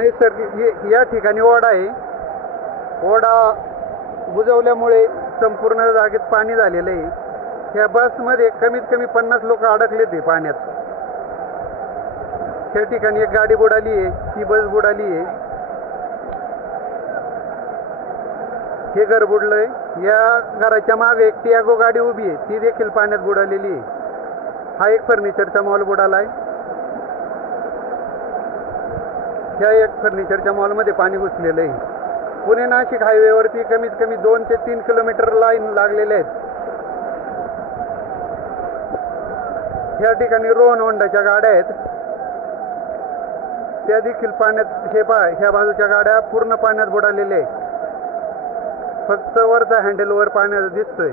नैसर्गिक या ठिकाणी ओढा आहे. ओढा बुजवल्यामुळे संपूर्ण जागेत पाणी झालेलं आहे. ह्या बसमध्ये कमीत कमी 50 लोक अडकले ते पाण्यात. त्या ठिकाणी एक गाडी बुडाली आहे, ही बस बुडाली आहे. हे घर बुडलंय. या घराच्या मागे एक टियागो गाडी उभी आहे, ती देखील पाण्यात बुडालेली आहे. हा एक फर्निचरचा मॉल बुडालाय. ह्या एक फर्निचरच्या मॉलमध्ये पाणी घुसलेलं आहे. पुणे नाशिक हायवेवरती कमीत कमी 2 ते 3 किलोमीटर लाईन लागलेले आहेत. ह्या ठिकाणी रोहन होंडाच्या गाड्या आहेत, त्या देखील पाण्यात. हे पहा, ह्या बाजूच्या गाड्या पूर्ण पाण्यात बुडालेल्या आहेत. फक्त वरचा हँडल वर पाण्यात दिसतोय.